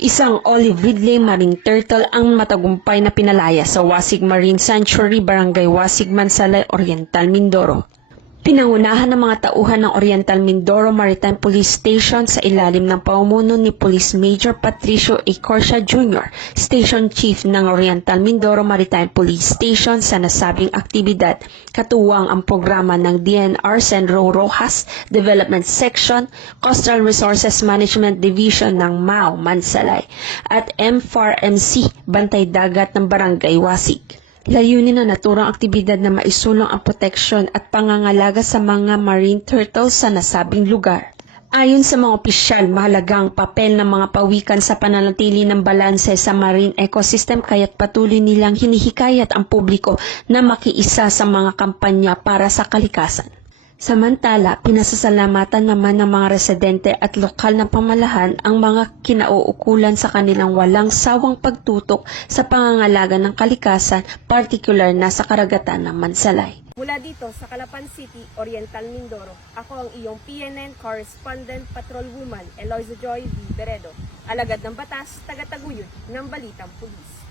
Isang olive ridley marine turtle ang matagumpay na pinalaya sa Wasig Marine Sanctuary, Barangay Wasig, Mansalay, Oriental, Mindoro. Pinangunahan ng mga tauhan ng Oriental Mindoro Maritime Police Station sa ilalim ng pamumuno ni Police Major Patricio A. Corsia Jr., Station Chief ng Oriental Mindoro Maritime Police Station sa nasabing aktibidad. Katuwang ang programa ng DNR Sendro Rojas Development Section, Coastal Resources Management Division ng MAO Mansalay at M4MC Bantay Dagat ng Barangay Wasig. Layunin ng naturang aktibidad na maisulong ang proteksyon at pangangalaga sa mga marine turtles sa nasabing lugar. Ayon sa mga opisyal, mahalagang papel ng mga pawikan sa pananatili ng balanse sa marine ecosystem kaya't patuloy nilang hinihikayat ang publiko na makiisa sa mga kampanya para sa kalikasan. Samantala, pinasasalamatan naman ng mga residente at lokal na pamalahan ang mga kinauukulan sa kanilang walang sawang pagtutok sa pangangalaga ng kalikasan, partikular na sa karagatan ng Mansalay. Mula dito sa Calapan City, Oriental Mindoro, ako ang iyong PNN Correspondent Patrolwoman Eloisa Joy V. Beredo, alagad ng batas, tagataguyod ng Balitang Pulis.